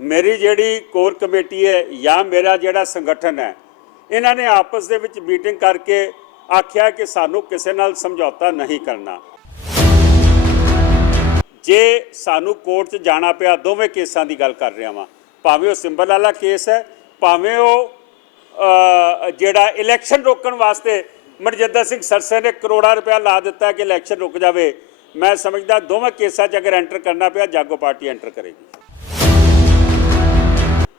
मेरी जिहड़ी core committee है या मेरा जिहड़ा संगठन है, इन्होंने आपस दे विच मीटिंग करके आख्या कि सानू किसी नाल समझौता नहीं करना। जे सानू कोर्ट च जाना पिया, दोवें केसां की गल कर रहा वां, भावें वो सिंबल वाला केस है, भावें वो जिहड़ा इलैक्शन रोकण वास्ते मनजिंदर सिंह सरसे ने करोड़ां रुपया ला दिता कि इलैक्शन रुक जाए। मैं समझदा दोवें केसां च अगर एंटर करना पिया, जागो पार्टी एंटर करेगी।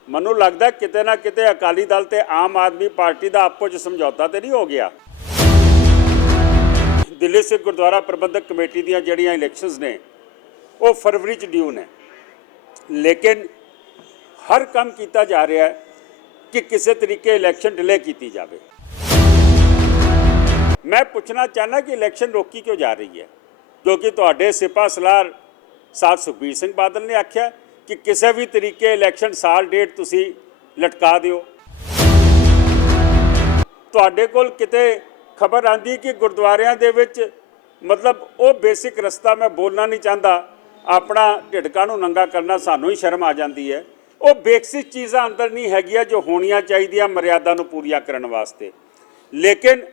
मनु लगता किते ना किते अकाली दल ते आम आदमी पार्टी का आपस च समझौता तो नहीं हो गया। दिल्ली सिख गुरुद्वारा प्रबंधक कमेटी दी जिहड़ियां इलैक्शनस ने वो फरवरी च ड्यू ने, लेकिन हर काम किया जा रहा है कि किसी तरीके इलैक्शन डिले की जाए। मैं पूछना चाहना कि इलैक्शन रोकी क्यों जा रही है, क्योंकि तुहाडे सिपा सलाहकार साथ सुखबीर सिंह बादल ने आख्या कि किसी भी तरीके इलैक्शन साल डेट तुसी लटका दिओ। तुहाडे कोल किते खबर आंदी कि गुरुद्वारियां दे विच मतलब वो बेसिक रस्ता मैं बोलना नहीं चाहता, अपना ढिड काहनूं नंगा करना सानूं ही शर्म आ जाती है। वो बेसिक चीज़ां अंदर नहीं हैगियां जो होणियां चाहीदियां मर्यादा नूं पूरीआं करन वास्ते, लेकिन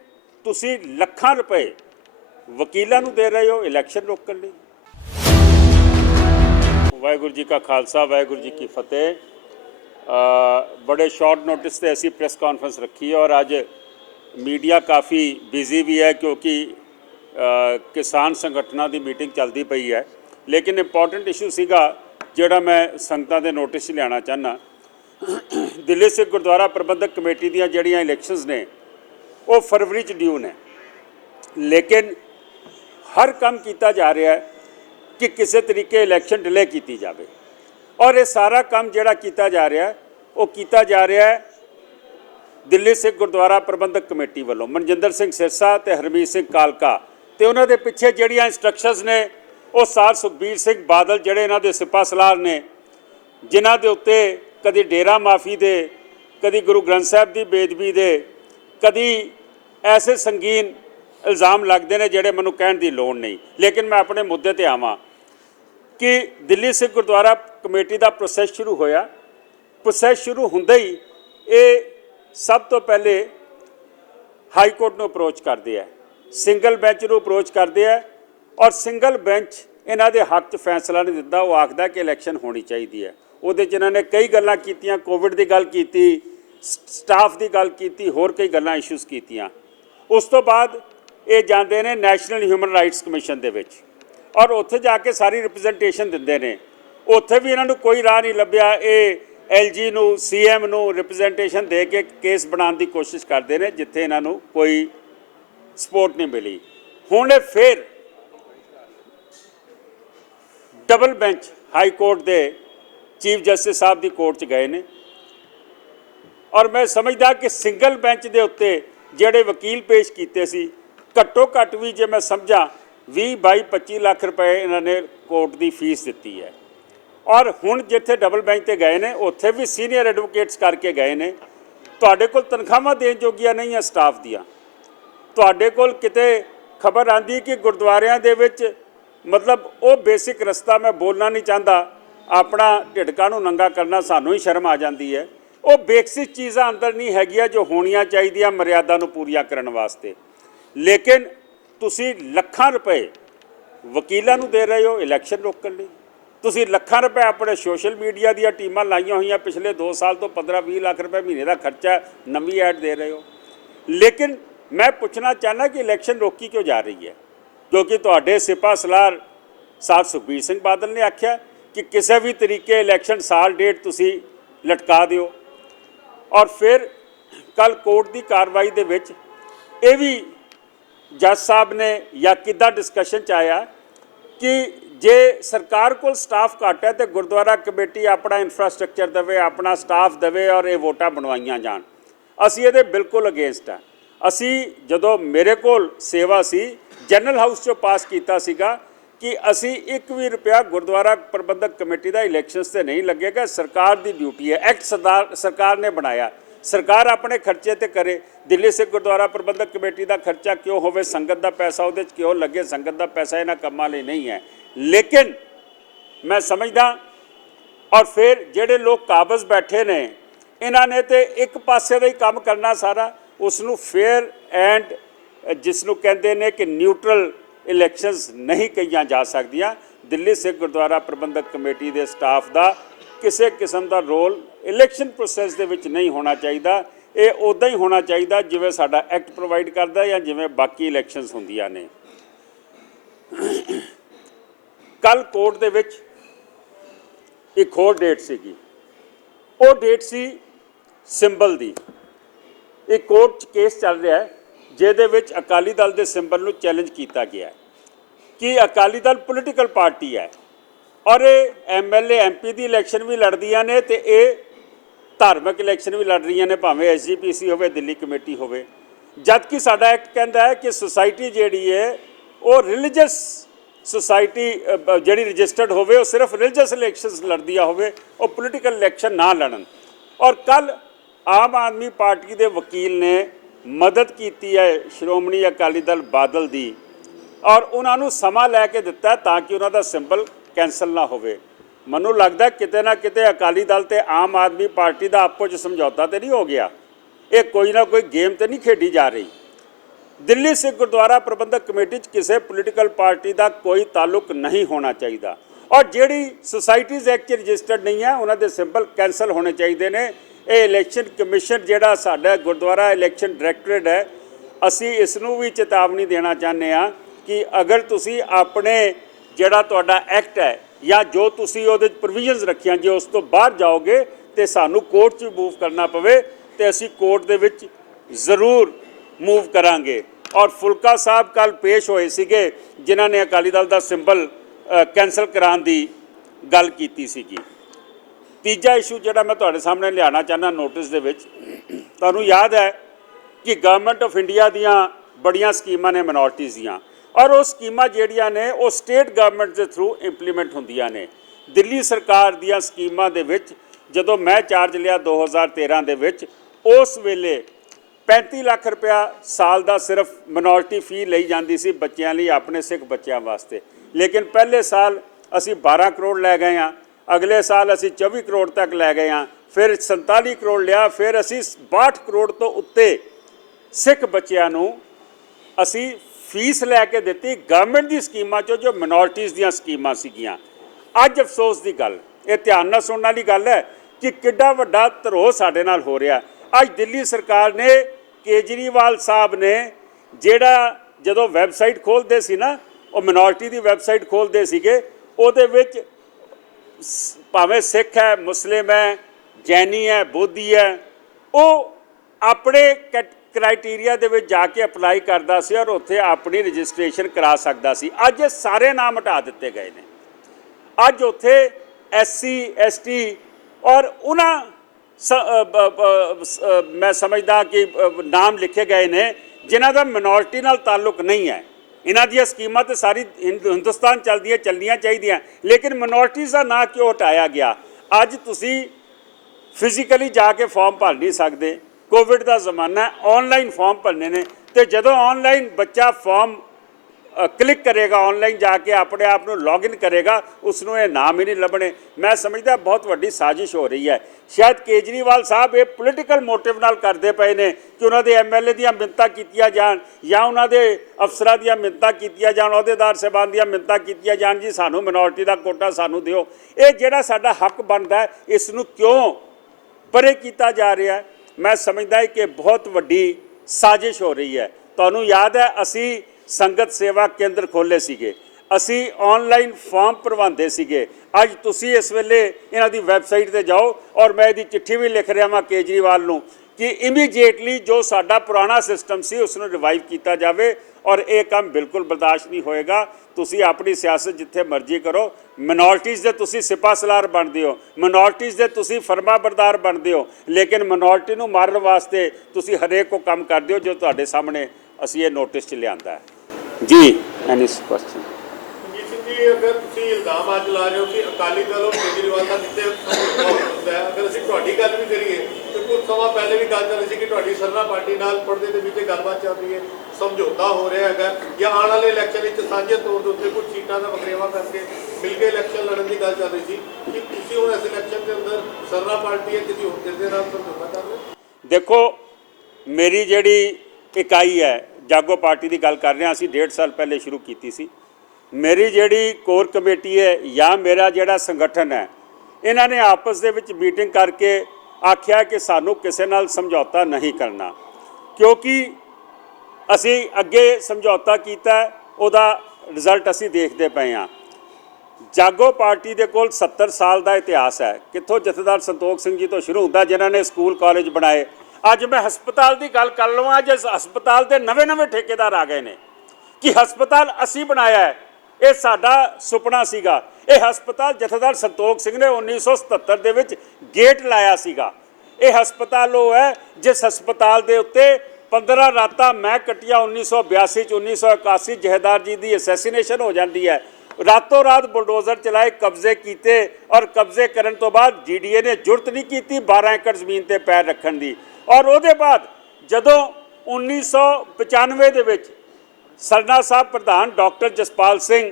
तुसी लखां रुपए वकीलों नूं दे रहे हो इलैक्शन रोकण लई। वाहिगुरू जी का खालसा, वाहिगुरू जी की फतेह। बड़े शॉर्ट नोटिस से असी प्रेस कॉन्फ्रेंस रखी है और अज मीडिया काफ़ी बिजी भी है, क्योंकि किसान संगठनों की मीटिंग चलती पई है। लेकिन इंपॉर्टेंट इशू सीगा जिहड़ा मैं संगतां दे नोटिस लियाना चाहना। दिल्ली सिख गुरुद्वारा प्रबंधक कमेटी दी जिहड़ियां इलैक्शनस ने वो फरवरी च ड्यू ने, लेकिन हर काम किया जा रहा है कि किसी तरीके इलैक्शन डिले की जाए। और ये सारा काम जिहड़ा किया जा रहा है वो किया जा रहा है दिल्ली सिख गुरुद्वारा प्रबंधक कमेटी वालों। मनजिंदर सिंह सिरसा ते हरमीत सिंह कालका ते उन्हां दे पिछे जिहड़ियां इंस्ट्रक्शनस ने वो सार सुखबीर सिंह बादल जिहड़े इन्हां दे सिपा सलाहकार ने, जिन्हां दे उत्ते कदी डेरा माफ़ी दे, कदी गुरु ग्रंथ साहिब की बेदबी दे, कदी ऐसे संगीन इल्ज़ाम लगते हैं जिहड़े मैनूं कहण दी लोड़ नहीं। लेकिन मैं अपने मुद्दे ते आवां कि दिल्ली सिख गुरुद्वारा कमेटी का प्रोसैस शुरू होया। प्रोसैस शुरू होंदे ही ये सब तो पहले हाई कोर्ट नूं अप्रोच करते हैं, सिंगल बेंच नूं अप्रोच करते हैं, और सिंगल बेंच इन्हां दे हक च फैसला नहीं दिंदा। वो आखदा कि इलैक्शन होनी चाहिए है। उहदे च इन्हां ने कई गल्लां कीतियां, कोविड की गल की, स्टाफ की गल की, होर कई गल्लां इशूज़ कीतियां। उस तो बाद ये जाते हैं नैशनल ह्यूमन राइट्स कमीशन दे विच, और उत्थे जाके सारी रिप्रजेंटेशन दिंदे ने। उत्थे भी इन्हां नूं कोई राह नहीं लभ्या। ये LG नूं CM नूं रिप्रजेंटेशन दे के केस बनाने की कोशिश करते हैं, जिथे इन्हां नूं कोई सपोर्ट नहीं मिली। हुण ये फिर डबल बेंच हाई कोर्ट के चीफ जस्टिस साहब की कोर्ट च गए ने, और मैं समझदा कि सिंगल बेंच के उत्ते जिहड़े वकील पेश कीते सी, घट्टो घट्ट भी जे मैं समझा 20-22-25 लाख रुपए इन्होंने कोर्ट की फीस दी है। और हुण जिथे डबल बेंच ते गए ने उत्थे भी सीनियर एडवोकेट्स करके गए ने। तुहाडे कोल तनख्वाहां देण जोगियां नहीं है स्टाफ दियां। तुहाडे कोल किते खबर आंदी कि गुरुद्वारियां दे विच मतलब वो बेसिक रस्ता मैं बोलना नहीं चाहता, अपना ढिड काहनूं नंगा करना सानूं ही शर्म आ जाती है। वो बेसिक चीज़ां अंदर नहीं हैगियां जो होणियां चाहीदियां मर्यादा नूं पूरीआं करन वास्ते, लेकिन तुसी लखां रुपए वकीलों नूं दे रहे हो इलैक्शन रोकण लई। तुसी लखां रुपए अपने सोशल मीडिया दी टीमां लाइयां होईयां, पिछले 2 साल तो 15-20 लाख रुपए महीने का खर्चा नवीं ऐड दे रहे हो। लेकिन मैं पूछना चाहना कि इलैक्शन रोकी क्यों जा रही है, क्योंकि तुहाडे सिपा सलाहकार साथ सुखबीर सिंह बादल ने आख्या कि किसी भी तरीके इलैक्शन साल डेट तुसी लटका दिओ। और फिर कल कोर्ट की कार्रवाई दे विच ये भी जज साहब ने या किद्दां डिस्कशन च आया कि जे सरकार को स्टाफ घट है तो गुरुद्वारा कमेटी अपना इंफ्रास्ट्रक्चर देवे, अपना स्टाफ देवे और ये वोटां बनवाइयां जान। असीं इहदे बिल्कुल अगेंस्ट है। असी जदों मेरे कोल सेवा सी जनरल हाउस चों पास कीता सीगा कि असी 1 भी रुपया गुरुद्वारा प्रबंधक कमेटी का इलैक्शनस से नहीं लगेगा, सरकार की ड्यूटी है। एक्ट सरकार ने बनाया, सरकार अपने खर्चे ते करे। दिल्ली सिख गुरुद्वारा प्रबंधक कमेटी का खर्चा क्यों होवे, संगत का पैसा उहदे च क्यों लगे, संगत का पैसा इन्हां कम्मां लई नहीं है। लेकिन मैं समझदा और फिर ਜਿਹੜੇ ਲੋਕ ਕਾਬਜ਼ ਬੈਠੇ ਨੇ ਇਹਨਾਂ ਨੇ ਤੇ ਇੱਕ ਪਾਸੇ ਦਾ ਹੀ ਕੰਮ ਕਰਨਾ ਸਾਰਾ, ਉਸ ਨੂੰ ਫੇਅਰ ਐਂਡ ਜਿਸ ਨੂੰ ਕਹਿੰਦੇ ਨੇ ਕਿ ਨਿਊਟਰਲ ਇਲੈਕਸ਼ਨਸ ਨਹੀਂ ਕਹੀਆਂ ਜਾ ਸਕਦੀਆਂ। ਦਿੱਲੀ ਸਿੱਖ ਗੁਰਦੁਆਰਾ ਪ੍ਰਬੰਧਕ ਕਮੇਟੀ ਦੇ ਸਟਾਫ ਦਾ ਕਿਸੇ ਕਿਸਮ ਦਾ ਰੋਲ ਇਲੈਕਸ਼ਨ ਪ੍ਰੋਸੈਸ ਦੇ ਵਿੱਚ ਨਹੀਂ ਹੋਣਾ ਚਾਹੀਦਾ। ਇਹ ਉੱਦਾਂ ਹੀ ਹੋਣਾ ਚਾਹੀਦਾ ਜਿਵੇਂ ਸਾਡਾ ਐਕਟ ਪ੍ਰੋਵਾਈਡ ਕਰਦਾ ਜਾਂ ਜਿਵੇਂ ਬਾਕੀ ਇਲੈਕਸ਼ਨਸ ਹੁੰਦੀਆਂ ਨੇ। ਕੱਲ੍ਹ ਕੋਰਟ ਦੇ ਵਿੱਚ ਇੱਕ ਹੋਰ ਡੇਟ ਸੀਗੀ, ਉਹ ਡੇਟ ਸੀ ਸਿੰਬਲ ਦੀ। ਇੱਕ ਕੋਰਟ 'ਚ ਕੇਸ ਚੱਲ ਰਿਹਾ ਹੈ ਜਿਹਦੇ ਵਿੱਚ ਅਕਾਲੀ ਦਲ ਦੇ ਸਿੰਬਲ ਨੂੰ ਚੈਲੰਜ ਕੀਤਾ ਗਿਆ ਹੈ ਕਿ ਅਕਾਲੀ ਦਲ ਪੋਲੀਟੀਕਲ ਪਾਰਟੀ ਹੈ ਔਰ ਇਹ MLA MP ਦੀ ਇਲੈਕਸ਼ਨ ਵੀ ਲੜਦੀਆਂ ਨੇ ਤੇ ਇਹ ਧਾਰਮਿਕ ਇਲੈਕਸ਼ਨ ਵੀ ਲੜ ਰਹੀਆਂ ਨੇ, ਭਾਵੇਂ SGPC ਹੋਵੇ ਦਿੱਲੀ ਕਮੇਟੀ ਹੋਵੇ। ਜਦ ਕਿ ਸਾਡਾ ਐਕਟ ਕਹਿੰਦਾ ਹੈ ਕਿ ਸੁਸਾਇਟੀ ਜਿਹੜੀ ਹੈ ਉਹ ਰਿਲੀਜੀਅਸ ਸੁਸਾਇਟੀ ਜਿਹੜੀ ਰਜਿਸਟਰਡ ਹੋਵੇ ਉਹ ਸਿਰਫ ਰਿਲੀਜੀਅਸ ਇਲੈਕਸ਼ਨਸ ਲੜਦੀਆਂ ਹੋਵੇ, ਉਹ ਪੋਲੀਟੀਕਲ ਇਲੈਕਸ਼ਨ ਨਾ ਲੜਨ। ਔਰ ਕੱਲ੍ਹ ਆਮ ਆਦਮੀ ਪਾਰਟੀ ਦੇ ਵਕੀਲ ਨੇ ਮਦਦ ਕੀਤੀ ਹੈ ਸ਼੍ਰੋਮਣੀ ਅਕਾਲੀ ਦਲ ਬਾਦਲ ਦੀ ਔਰ ਉਹਨਾਂ ਨੂੰ ਸਮਾਂ ਲੈ ਕੇ ਦਿੱਤਾ ਤਾਂ ਕਿ ਉਹਨਾਂ ਦਾ ਸਿੰਬਲ ਕੈਂਸਲ ਨਾ ਹੋਵੇ। ਮੈਨੂੰ ਲੱਗਦਾ ਕਿਤੇ ਨਾ ਕਿਤੇ ਅਕਾਲੀ ਦਲ ਤੇ ਆਮ ਆਦਮੀ ਪਾਰਟੀ ਦਾ ਆਪੋ 'ਚ ਸਮਝੌਤਾ ਤੇ ਨਹੀਂ ਹੋ ਗਿਆ, ਇਹ ਕੋਈ ਨਾ ਕੋਈ ਗੇਮ ਤੇ ਨਹੀਂ ਖੇਡੀ ਜਾ ਰਹੀ। ਦਿੱਲੀ ਸਿੱਖ ਗੁਰਦੁਆਰਾ ਪ੍ਰਬੰਧਕ ਕਮੇਟੀ 'ਚ ਕਿਸੇ ਪੋਲੀਟੀਕਲ ਪਾਰਟੀ ਦਾ ਕੋਈ ਤਾਲੁਕ ਨਹੀਂ ਹੋਣਾ ਚਾਹੀਦਾ ਔਰ ਜਿਹੜੀ ਸੁਸਾਇਟੀਜ਼ ਐਕਟ 'ਚ ਰਜਿਸਟਰਡ ਨਹੀਂ ਹੈ ਉਹਨਾਂ ਦੇ ਸਿੰਬਲ ਕੈਂਸਲ ਹੋਣੇ ਚਾਹੀਦੇ ਨੇ। ਇਹ ਇਲੈਕਸ਼ਨ ਕਮਿਸ਼ਨ ਜਿਹੜਾ ਸਾਡਾ ਗੁਰਦੁਆਰਾ ਇਲੈਕਸ਼ਨ ਡਾਇਰੈਕਟੋਰੇਟ ਹੈ, ਅਸੀਂ ਇਸ ਨੂੰ ਵੀ ਚੇਤਾਵਨੀ ਦੇਣਾ ਚਾਹੁੰਦੇ ਹਾਂ ਕਿ ਅਗਰ ਤੁਸੀਂ ਆਪਣੇ ਜਿਹੜਾ ਤੁਹਾਡਾ ਐਕਟ ਹੈ ਜਾਂ ਜੋ ਤੁਸੀਂ ਉਹਦੇ 'ਚ ਪ੍ਰੋਵੀਜ਼ਨਸ ਰੱਖੀਆਂ ਜੇ ਉਸ ਤੋਂ ਬਾਹਰ ਜਾਓਗੇ ਤੇ ਸਾਨੂੰ ਕੋਰਟ 'ਚ ਮੂਵ ਕਰਨਾ ਪਵੇ ਤੇ ਅਸੀਂ ਕੋਰਟ ਦੇ ਵਿੱਚ ਜ਼ਰੂਰ ਮੂਵ ਕਰਾਂਗੇ। ਔਰ ਫੁਲਕਾ ਸਾਹਿਬ ਕੱਲ੍ਹ ਪੇਸ਼ ਹੋਏ ਸੀਗੇ ਜਿਨ੍ਹਾਂ ਨੇ ਅਕਾਲੀ ਦਲ ਦਾ ਸਿੰਬਲ ਕੈਂਸਲ ਕਰਾਉਣ ਦੀ ਗੱਲ ਕੀਤੀ ਸੀਗੀ। ਤੀਜਾ ਇਸ਼ੂ ਜਿਹੜਾ ਮੈਂ ਤੁਹਾਡੇ ਸਾਹਮਣੇ ਲਿਆਉਣਾ ਚਾਹੁੰਦਾ ਨੋਟਿਸ ਦੇ ਵਿੱਚ, ਤੁਹਾਨੂੰ ਯਾਦ ਹੈ ਕਿ ਗਵਰਨਮੈਂਟ ਆਫ ਇੰਡੀਆ ਦੀਆਂ ਬੜੀਆਂ ਸਕੀਮਾਂ ਨੇ ਮਾਈਨੋਰਟੀਜ਼ ਦੀਆਂ ਔਰ ਉਹ ਸਕੀਮਾਂ ਜਿਹੜੀਆਂ ਨੇ ਉਹ ਸਟੇਟ ਗਵਰਨਮੈਂਟ ਦੇ ਥਰੂ ਇੰਪਲੀਮੈਂਟ ਹੁੰਦੀਆਂ ਨੇ। ਦਿੱਲੀ ਸਰਕਾਰ ਦੀਆਂ ਸਕੀਮਾਂ ਦੇ ਵਿੱਚ ਜਦੋਂ ਮੈਂ ਚਾਰਜ ਲਿਆ 2013 ਦੇ ਵਿੱਚ, ਉਸ ਵੇਲੇ 35 ਲੱਖ ਰੁਪਇਆ ਸਾਲ ਦਾ ਸਿਰਫ ਮਿਨੋਰਟੀ ਫੀ ਲਈ ਜਾਂਦੀ ਸੀ ਬੱਚਿਆਂ ਲਈ, ਆਪਣੇ ਸਿੱਖ ਬੱਚਿਆਂ ਵਾਸਤੇ। ਲੇਕਿਨ ਪਹਿਲੇ ਸਾਲ ਅਸੀਂ 12 ਕਰੋੜ ਲੈ ਗਏ ਹਾਂ, ਅਗਲੇ ਸਾਲ ਅਸੀਂ 24 ਕਰੋੜ ਤੱਕ ਲੈ ਗਏ ਹਾਂ, ਫਿਰ 47 ਕਰੋੜ ਲਿਆ, ਫਿਰ ਅਸੀਂ 62 ਕਰੋੜ ਤੋਂ ਉੱਤੇ ਸਿੱਖ ਬੱਚਿਆਂ ਨੂੰ ਅਸੀਂ ਫੀਸ ਲੈ ਕੇ ਦਿੱਤੀ ਗਵਰਨਮੈਂਟ ਦੀ ਸਕੀਮਾਂ 'ਚੋਂ ਜੋ ਮਿਨੋਰਟੀਜ਼ ਦੀਆਂ ਸਕੀਮਾਂ ਸੀਗੀਆਂ। ਅੱਜ ਅਫਸੋਸ ਦੀ ਗੱਲ, ਇਹ ਧਿਆਨ ਨਾਲ ਸੁਣਨ ਵਾਲੀ ਗੱਲ ਹੈ ਕਿ ਕਿੱਡਾ ਵੱਡਾ ਧਰੋਹ ਸਾਡੇ ਨਾਲ ਹੋ ਰਿਹਾ। ਅੱਜ ਦਿੱਲੀ ਸਰਕਾਰ ਨੇ, ਕੇਜਰੀਵਾਲ ਸਾਹਿਬ ਨੇ ਜਿਹੜਾ ਜਦੋਂ ਵੈਬਸਾਈਟ ਖੋਲ੍ਹਦੇ ਸੀ ਨਾ, ਉਹ ਮਿਨੋਰਟੀ ਦੀ ਵੈਬਸਾਈਟ ਖੋਲ੍ਹਦੇ ਸੀਗੇ, ਉਹਦੇ ਵਿੱਚ ਭਾਵੇਂ ਸਿੱਖ ਹੈ, ਮੁਸਲਿਮ ਹੈ, ਜੈਨੀ ਹੈ, ਬੋਧੀ ਹੈ, ਉਹ ਆਪਣੇ ਕ੍ਰਾਈਟੀਰੀਆ ਦੇ ਵਿੱਚ ਜਾ ਕੇ ਅਪਲਾਈ ਕਰਦਾ ਸੀ ਔਰ ਉੱਥੇ ਆਪਣੀ ਰਜਿਸਟ੍ਰੇਸ਼ਨ ਕਰਾ ਸਕਦਾ ਸੀ। ਅੱਜ ਇਹ ਸਾਰੇ ਨਾਮ ਹਟਾ ਦਿੱਤੇ ਗਏ ਨੇ। ਅੱਜ ਉੱਥੇ SC ST ਔਰ ਉਹਨਾਂ ਮੈਂ ਸਮਝਦਾ ਕਿ ਨਾਮ ਲਿਖੇ ਗਏ ਨੇ ਜਿਨ੍ਹਾਂ ਦਾ ਮਿਨੋਰਟੀ ਨਾਲ ਤਾਲੁਕ ਨਹੀਂ ਹੈ। ਇਹਨਾਂ ਦੀਆਂ ਸਕੀਮਾਂ ਤਾਂ ਸਾਰੀ ਹਿੰਦੁਸਤਾਨ ਚੱਲਣੀਆਂ ਚਾਹੀਦੀਆਂ, ਲੇਕਿਨ ਮਿਨੋਰਟੀਜ਼ ਦਾ ਨਾਂ ਕਿਉਂ ਹਟਾਇਆ ਗਿਆ? ਅੱਜ ਤੁਸੀਂ ਫਿਜ਼ੀਕਲੀ ਜਾ ਕੇ ਫਾਰਮ ਭਰ ਨਹੀਂ ਸਕਦੇ, ਕੋਵਿਡ ਦਾ ਜ਼ਮਾਨਾ, ਆਨਲਾਈਨ ਫਾਰਮ ਭਰਨੇ ਨੇ, ਤੇ ਜਦੋਂ ਆਨਲਾਈਨ ਬੱਚਾ ਫਾਰਮ ਕਲਿੱਕ ਕਰੇਗਾ, ਆਨਲਾਈਨ ਜਾ ਕੇ ਆਪਣੇ ਆਪ ਨੂੰ ਲੌਗਇਨ ਕਰੇਗਾ, ਉਸ ਨੂੰ ਇਹ ਨਾਮ ਹੀ ਨਹੀਂ ਲੱਭਣੇ। ਮੈਂ ਸਮਝਦਾ ਬਹੁਤ ਵੱਡੀ ਸਾਜ਼ਿਸ਼ ਹੋ ਰਹੀ ਹੈ। ਸ਼ਾਇਦ ਕੇਜਰੀਵਾਲ ਸਾਹਿਬ ਇਹ ਪੋਲੀਟੀਕਲ ਮੋਟਿਵ ਨਾਲ ਕਰਦੇ ਪਏ ਨੇ ਕਿ ਉਹਨਾਂ ਦੇ MLA ਦੀਆਂ ਮਿੰਨਤਾਂ ਕੀਤੀਆਂ ਜਾਣ ਜਾਂ ਉਹਨਾਂ ਦੇ ਅਫਸਰਾਂ ਦੀਆਂ ਮਿੰਨਤਾਂ ਕੀਤੀਆਂ ਜਾਣ, ਅਹੁਦੇਦਾਰ ਸਾਹਿਬਾਨ ਦੀਆਂ ਮਿੰਨਤਾਂ ਕੀਤੀਆਂ ਜਾਣ, ਜੀ ਸਾਨੂੰ ਮਿਨੋਰਟੀ ਦਾ ਕੋਟਾ ਸਾਨੂੰ ਦਿਓ। ਇਹ ਜਿਹੜਾ ਸਾਡਾ ਹੱਕ ਬਣਦਾ ਹੈ, ਇਸ ਨੂੰ ਕਿਉਂ ਪਰੇ ਕੀਤਾ ਜਾ ਰਿਹਾ ਹੈ? ਮੈਂ ਸਮਝਦਾ ਕਿ ਬਹੁਤ ਵੱਡੀ ਸਾਜ਼ਿਸ਼ ਹੋ ਰਹੀ ਹੈ। ਤੁਹਾਨੂੰ ਯਾਦ ਹੈ ਅਸੀਂ ਸੰਗਤ ਸੇਵਾ ਕੇਂਦਰ ਖੋਲ੍ਹੇ ਸੀਗੇ, ਅਸੀਂ ਆਨਲਾਈਨ ਫਾਰਮ ਭਰਵਾਉਂਦੇ ਸੀਗੇ। ਅੱਜ ਤੁਸੀਂ ਇਸ ਵੇਲੇ ਇਹਨਾਂ ਦੀ ਵੈਬਸਾਈਟ 'ਤੇ ਜਾਓ ਔਰ ਮੈਂ ਇਹਦੀ ਚਿੱਠੀ ਵੀ ਲਿਖ ਰਿਹਾ ਵਾਂ ਕੇਜਰੀਵਾਲ ਨੂੰ ਕਿ ਇਮੀਡੀਏਟਲੀ ਜੋ ਸਾਡਾ ਪੁਰਾਣਾ ਸਿਸਟਮ ਸੀ ਉਸ ਨੂੰ ਰਿਵਾਈਵ ਕੀਤਾ ਜਾਵੇ ਔਰ ਇਹ ਕੰਮ ਬਿਲਕੁਲ ਬਰਦਾਸ਼ਤ ਨਹੀਂ ਹੋਏਗਾ। ਤੁਸੀਂ ਆਪਣੀ ਸਿਆਸਤ ਜਿੱਥੇ ਮਰਜ਼ੀ ਕਰੋ, ਮਿਨੋਰਟੀਜ਼ ਦੇ ਤੁਸੀਂ ਸਿਪਾਹ ਸਲਾਰ ਬਣਦੇ ਹੋ, ਮਿਨੋਰਟੀਜ਼ ਦੇ ਤੁਸੀਂ ਫਰਮਾਬਰਦਾਰ ਬਣਦੇ ਹੋ, ਲੇਕਿਨ ਮਿਨੋਰਟੀ ਨੂੰ ਮਾਰਨ ਵਾਸਤੇ ਤੁਸੀਂ ਹਰੇਕ ਕੋ ਕੰਮ ਕਰਦੇ ਹੋ ਜੋ ਤੁਹਾਡੇ ਸਾਹਮਣੇ ਅਸੀਂ ਇਹ ਨੋਟਿਸ 'ਚ ਲਿਆਂਦਾ ਹੈ। ਜੀ ਐਨੀ ਕੁਐਸਚਨ ਜੀ, ਅਗਰ ਤੁਸੀਂ ਇਲਜ਼ਾਮ ਅੱਜ ਲਾ ਰਹੇ ਹੋ ਕਿ ਅਕਾਲੀ ਦਲ ਔਰ ਕੇਜਰੀਵਾਲ ਦਾ ਕਿਤੇ ਹੁੰਦਾ ਹੈ, ਅਗਰ ਅਸੀਂ ਤੁਹਾਡੀ ਗੱਲ ਵੀ ਕਰੀਏ ਤਾਂ ਕੋਈ ਸਮਾਂ ਪਹਿਲੇ ਵੀ ਗੱਲ ਚੱਲ ਰਹੀ ਸੀ ਕਿ ਤੁਹਾਡੀ ਸਰਨਾ ਪਾਰਟੀ ਨਾਲ ਪਰਦੇ ਦੇ ਵਿੱਚ ਗੱਲਬਾਤ ਚੱਲ ਰਹੀ ਹੈ, ਸਮਝੌਤਾ ਹੋ ਰਿਹਾ ਹੈਗਾ, ਜਾਂ ਆਉਣ ਵਾਲੇ ਇਲੈਕਸ਼ਨ ਵਿੱਚ ਸਾਂਝੇ ਤੌਰ ਦੇ ਉੱਤੇ ਕੁਝ ਸੀਟਾਂ ਦਾ ਵਖਰੇਵਾ ਕਰਕੇ ਮਿਲ ਕੇ ਇਲੈਕਸ਼ਨ ਲੜਨ ਦੀ ਗੱਲ ਚੱਲ ਰਹੀ ਸੀ ਕਿ ਤੁਸੀਂ ਹੁਣ ਇਸ ਇਲੈਕਸ਼ਨ ਦੇ ਅੰਦਰ ਸਰਨਾ ਪਾਰਟੀ ਹੈ ਕਿਸੇ ਹੋਰ ਕਿਸੇ ਦੇ ਨਾਲ ਸਮਝੌਤਾ ਕਰ ਰਹੇ ਹੋ? ਦੇਖੋ, ਮੇਰੀ ਜਿਹੜੀ ਇਕਾਈ ਹੈ ਜਾਗੋ ਪਾਰਟੀ ਦੀ ਗੱਲ ਕਰ ਰਹੇ ਹਾਂ, ਅਸੀਂ 1.5 ਸਾਲ ਪਹਿਲੇ ਸ਼ੁਰੂ ਕੀਤੀ ਸੀ। ਮੇਰੀ ਜਿਹੜੀ ਕੋਰ ਕਮੇਟੀ ਹੈ ਜਾਂ ਮੇਰਾ ਜਿਹੜਾ ਸੰਗਠਨ ਹੈ, ਇਹਨਾਂ ਨੇ ਆਪਸ ਦੇ ਵਿੱਚ ਮੀਟਿੰਗ ਕਰਕੇ ਆਖਿਆ ਕਿ ਸਾਨੂੰ ਕਿਸੇ ਨਾਲ ਸਮਝੌਤਾ ਨਹੀਂ ਕਰਨਾ, ਕਿਉਂਕਿ ਅਸੀਂ ਅੱਗੇ ਸਮਝੌਤਾ ਕੀਤਾ, ਉਹਦਾ ਰਿਜ਼ਲਟ ਅਸੀਂ ਦੇਖਦੇ ਪਏ ਹਾਂ। ਜਾਗੋ ਪਾਰਟੀ ਦੇ ਕੋਲ 70 ਸਾਲ ਦਾ ਇਤਿਹਾਸ ਹੈ। ਕਿੱਥੋਂ ਜਥੇਦਾਰ ਸੰਤੋਖ ਸਿੰਘ ਜੀ ਤੋਂ ਸ਼ੁਰੂ ਹੁੰਦਾ, ਜਿਨ੍ਹਾਂ ਨੇ ਸਕੂਲ ਕਾਲਜ ਬਣਾਏ। ਅੱਜ ਮੈਂ ਹਸਪਤਾਲ ਦੀ ਗੱਲ ਕਰ ਲਵਾਂ, ਅੱਜ ਹਸਪਤਾਲ ਦੇ ਨਵੇਂ ਠੇਕੇਦਾਰ ਆ ਗਏ ਨੇ ਕਿ ਹਸਪਤਾਲ ਅਸੀਂ ਬਣਾਇਆ ਹੈ, ਇਹ ਸਾਡਾ ਸੁਪਨਾ ਸੀਗਾ। ਇਹ ਹਸਪਤਾਲ ਜਥੇਦਾਰ ਸੰਤੋਖ ਸਿੰਘ ਨੇ 1977 ਦੇ ਵਿੱਚ ਗੇਟ ਲਾਇਆ ਸੀਗਾ। ਇਹ ਹਸਪਤਾਲ ਉਹ ਹੈ ਜਿਸ ਹਸਪਤਾਲ ਦੇ ਉੱਤੇ 15 ਰਾਤਾਂ ਮੈਂ ਕੱਟੀਆਂ 1982 ਚ 1981 ਜਥੇਦਾਰ ਜੀ ਦੀ ਅਸੈਸੀਨੇਸ਼ਨ ਹੋ ਜਾਂਦੀ ਹੈ। ਰਾਤੋਂ ਰਾਤ ਬੁਲਡੋਜ਼ਰ ਚਲਾਏ, ਕਬਜ਼ੇ ਕੀਤੇ, ਔਰ ਕਬਜ਼ੇ ਕਰਨ ਤੋਂ ਬਾਅਦ ਜੀਡੀਏ ਨੇ ਜੁਰਤ ਨਹੀਂ ਕੀਤੀ 12 ਏਕੜ ਜ਼ਮੀਨ ਤੇ ਪੈਰ ਰੱਖਣ ਦੀ। ਔਰ ਉਹਦੇ ਬਾਅਦ ਜਦੋਂ 1995 ਦੇ ਵਿੱਚ ਸਰਨਾ ਸਾਹਿਬ ਪ੍ਰਧਾਨ doctor Jaspal Singh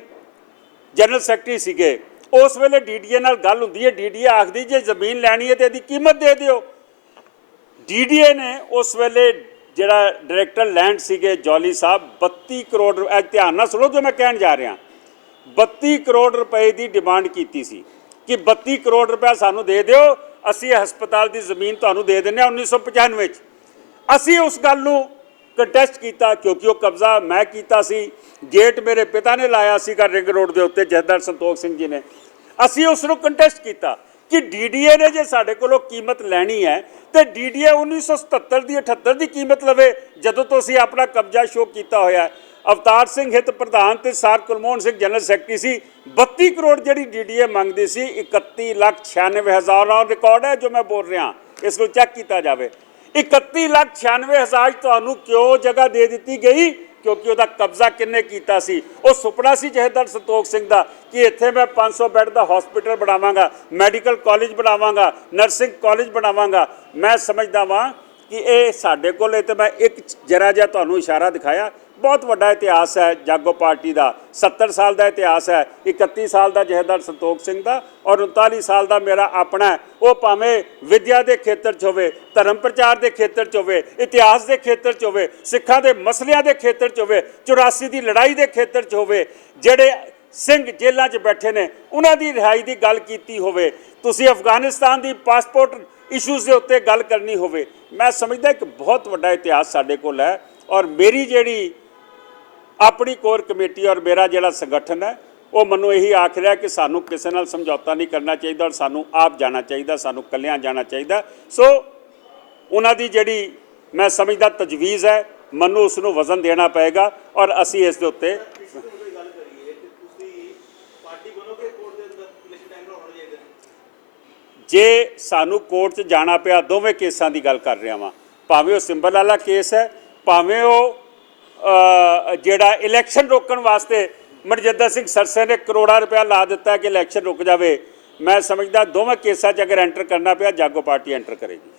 general secretary ਸੀਗੇ, ਉਸ ਵੇਲੇ ਡੀਡੀਏ ਨਾਲ ਗੱਲ ਹੁੰਦੀ ਹੈ। ਡੀਡੀਏ ਆਖਦੀ ਜੇ ਜ਼ਮੀਨ ਲੈਣੀ ਹੈ ਤੇ ਇਹਦੀ ਕੀਮਤ ਦੇ ਦਿਓ। ਡੀਡੀਏ ਨੇ ਉਸ ਵੇਲੇ ਜਿਹੜਾ ਡਾਇਰੈਕਟਰ ਲੈਂਡ ਸੀਗੇ ਜੌਲੀ ਸਾਹਿਬ 32 ਕਰੋੜ, ਧਿਆਨ ਨਾਲ ਸੁਣੋ ਜੋ ਮੈਂ ਕਹਿਣ ਜਾ ਰਿਹਾ, 32 ਕਰੋੜ ਰੁਪਏ ਦੀ ਡਿਮਾਂਡ ਕੀਤੀ ਸੀ ਕਿ 32 ਕਰੋੜ ਰੁਪਏ ਸਾਨੂੰ ਦੇ ਦਿਓ, ਅਸੀਂ ਹਸਪਤਾਲ ਦੀ ਜ਼ਮੀਨ ਤੁਹਾਨੂੰ ਦੇ ਦਿੰਦੇ ਹਾਂ। 1995 ਚ ਅਸੀਂ ਉਸ ਗੱਲ ਨੂੰ ਕੰਟੈਸਟ ਕੀਤਾ, ਕਿਉਂਕਿ ਉਹ ਕਬਜ਼ਾ ਮੈਂ ਕੀਤਾ ਸੀ, ਗੇਟ ਮੇਰੇ ਪਿਤਾ ਨੇ ਲਾਇਆ ਸੀਗਾ ਰਿੰਗ ਰੋਡ ਦੇ ਉੱਤੇ, ਜਥੇਦਾਰ ਸੰਤੋਖ ਸਿੰਘ ਜੀ ਨੇ। ਅਸੀਂ ਉਸ ਨੂੰ ਕੰਟੈਸਟ ਕੀਤਾ ਕਿ ਡੀਡੀਏ ਨੇ ਜੇ ਸਾਡੇ ਕੋਲੋਂ ਕੀਮਤ ਲੈਣੀ ਹੈ ਤੇ ਡੀਡੀਏ 1977 ਦੀ 78 ਦੀ ਕੀਮਤ ਲਵੇ, ਜਦੋਂ ਤੋਂ ਅਸੀਂ ਆਪਣਾ ਕਬਜ਼ਾ ਸ਼ੋਅ ਕੀਤਾ ਹੋਇਆ। ਅਵਤਾਰ ਸਿੰਘ ਹਿੱਤ ਪ੍ਰਧਾਨ ਤੇ ਸਰ ਕੁਲਮੋਹਨ ਸਿੰਘ ਜਨਰਲ ਸੈਕਟਰੀ ਸੀ। 32 ਕਰੋੜ ਜਿਹੜੀ ਡੀਡੀਏ ਮੰਗਦੀ ਸੀ, 31,96,000 ਰਿਕਾਰਡ ਹੈ ਜੋ ਮੈਂ ਬੋਲ ਰਿਹਾ, ਇਸ ਨੂੰ ਚੈੱਕ ਕੀਤਾ ਜਾਵੇ। 31,96,000 ਤੁਹਾਨੂੰ ਕਿਉਂ ਜਗ੍ਹਾ ਦੇ ਦਿੱਤੀ ਗਈ? ਕਿਉਂਕਿ ਉਹਦਾ ਕਬਜ਼ਾ ਕਿੰਨੇ ਕੀਤਾ ਸੀ? ਉਹ ਸੁਪਨਾ ਸੀ ਜਥੇਦਾਰ ਸੰਤੋਖ ਸਿੰਘ ਦਾ ਕਿ ਇੱਥੇ ਮੈਂ 500 ਬੈੱਡ ਦਾ ਹਸਪੀਟਲ ਬਣਾਵਾਂਗਾ, ਮੈਡੀਕਲ ਕਾਲਜ ਬਣਾਵਾਂਗਾ, ਨਰਸਿੰਗ ਕਾਲਜ ਬਣਾਵਾਂਗਾ। ਮੈਂ ਸਮਝਦਾ ਵਾਂ ਕਿ ਇਹ ਸਾਡੇ ਕੋਲ, ਇਹ ਤਾਂ ਮੈਂ ਇੱਕ ਜਰਾ ਜਿਹਾ ਤੁਹਾਨੂੰ ਇਸ਼ਾਰਾ ਦਿਖਾਇਆ, ਬਹੁਤ ਵੱਡਾ ਇਤਿਹਾਸ ਹੈ ਜਾਗੋ ਪਾਰਟੀ ਦਾ। 70 ਸਾਲ ਦਾ ਇਤਿਹਾਸ ਹੈ, 31 ਸਾਲ ਦਾ ਜਥੇਦਾਰ ਸੰਤੋਖ ਸਿੰਘ ਦਾ, ਔਰ 39 ਸਾਲ ਦਾ ਮੇਰਾ ਆਪਣਾ। ਉਹ ਭਾਵੇਂ ਵਿਦਿਆ ਦੇ ਖੇਤਰ 'ਚ ਹੋਵੇ, ਧਰਮ ਪ੍ਰਚਾਰ ਦੇ ਖੇਤਰ 'ਚ ਹੋਵੇ, ਇਤਿਹਾਸ ਦੇ ਖੇਤਰ 'ਚ ਹੋਵੇ, ਸਿੱਖਾਂ ਦੇ ਮਸਲਿਆਂ ਦੇ ਖੇਤਰ 'ਚ ਹੋਵੇ, 84 ਦੀ ਲੜਾਈ ਦੇ ਖੇਤਰ 'ਚ ਹੋਵੇ, ਜਿਹੜੇ ਸਿੰਘ ਜੇਲ੍ਹਾਂ 'ਚ ਬੈਠੇ ਨੇ ਉਹਨਾਂ ਦੀ ਰਿਹਾਈ ਦੀ ਗੱਲ ਕੀਤੀ ਹੋਵੇ, ਤੁਸੀਂ ਅਫਗਾਨਿਸਤਾਨ ਦੀ ਪਾਸਪੋਰਟ ਇਸ਼ੂਜ਼ ਦੇ ਉੱਤੇ ਗੱਲ ਕਰਨੀ ਹੋਵੇ। ਮੈਂ ਸਮਝਦਾ ਕਿ ਬਹੁਤ ਵੱਡਾ ਇਤਿਹਾਸ ਸਾਡੇ ਕੋਲ ਹੈ। ਔਰ ਮੇਰੀ ਜਿਹੜੀ ਆਪਣੀ ਕੋਰ ਕਮੇਟੀ ਔਰ ਮੇਰਾ ਜਿਹੜਾ ਸੰਗਠਨ ਹੈ, ਉਹ ਮੈਨੂੰ ਇਹੀ ਆਖ ਰਿਹਾ ਕਿ ਸਾਨੂੰ ਕਿਸੇ ਨਾਲ ਸਮਝੌਤਾ ਨਹੀਂ ਕਰਨਾ ਚਾਹੀਦਾ ਔਰ ਸਾਨੂੰ ਆਪ ਜਾਣਾ ਚਾਹੀਦਾ, ਸਾਨੂੰ ਇਕੱਲਿਆਂ ਜਾਣਾ ਚਾਹੀਦਾ। ਸੋ ਉਹਨਾਂ ਦੀ ਜਿਹੜੀ ਮੈਂ ਸਮਝਦਾ ਤਜਵੀਜ਼ ਹੈ, ਮੈਨੂੰ ਉਸ ਨੂੰ ਵਜ਼ਨ ਦੇਣਾ ਪਏਗਾ ਔਰ ਅਸੀਂ ਇਸ ਦੇ ਉੱਤੇ ਜੇ ਸਾਨੂੰ ਕੋਰਟ 'ਚ ਜਾਣਾ ਪਿਆ, ਦੋਵੇਂ ਕੇਸਾਂ ਦੀ ਗੱਲ ਕਰ ਰਿਹਾ ਵਾਂ, ਭਾਵੇਂ ਉਹ ਸਿੰਬਲ ਵਾਲਾ ਕੇਸ ਹੈ, ਭਾਵੇਂ ਉਹ ਜਿਹੜਾ ਇਲੈਕਸ਼ਨ ਰੋਕਣ ਵਾਸਤੇ ਮਨਜਿੰਦਰ ਸਿੰਘ ਸਰਸੇ ਨੇ ਕਰੋੜਾਂ ਰੁਪਇਆ ਲਾ ਦਿੱਤਾ ਕਿ ਇਲੈਕਸ਼ਨ ਰੁਕ ਜਾਵੇ। ਮੈਂ ਸਮਝਦਾ ਦੋਵੇਂ ਕੇਸਾਂ 'ਚ ਅਗਰ ਐਂਟਰ ਕਰਨਾ ਪਿਆ, ਜਾਗੋ ਪਾਰਟੀ ਐਂਟਰ ਕਰੇਗੀ।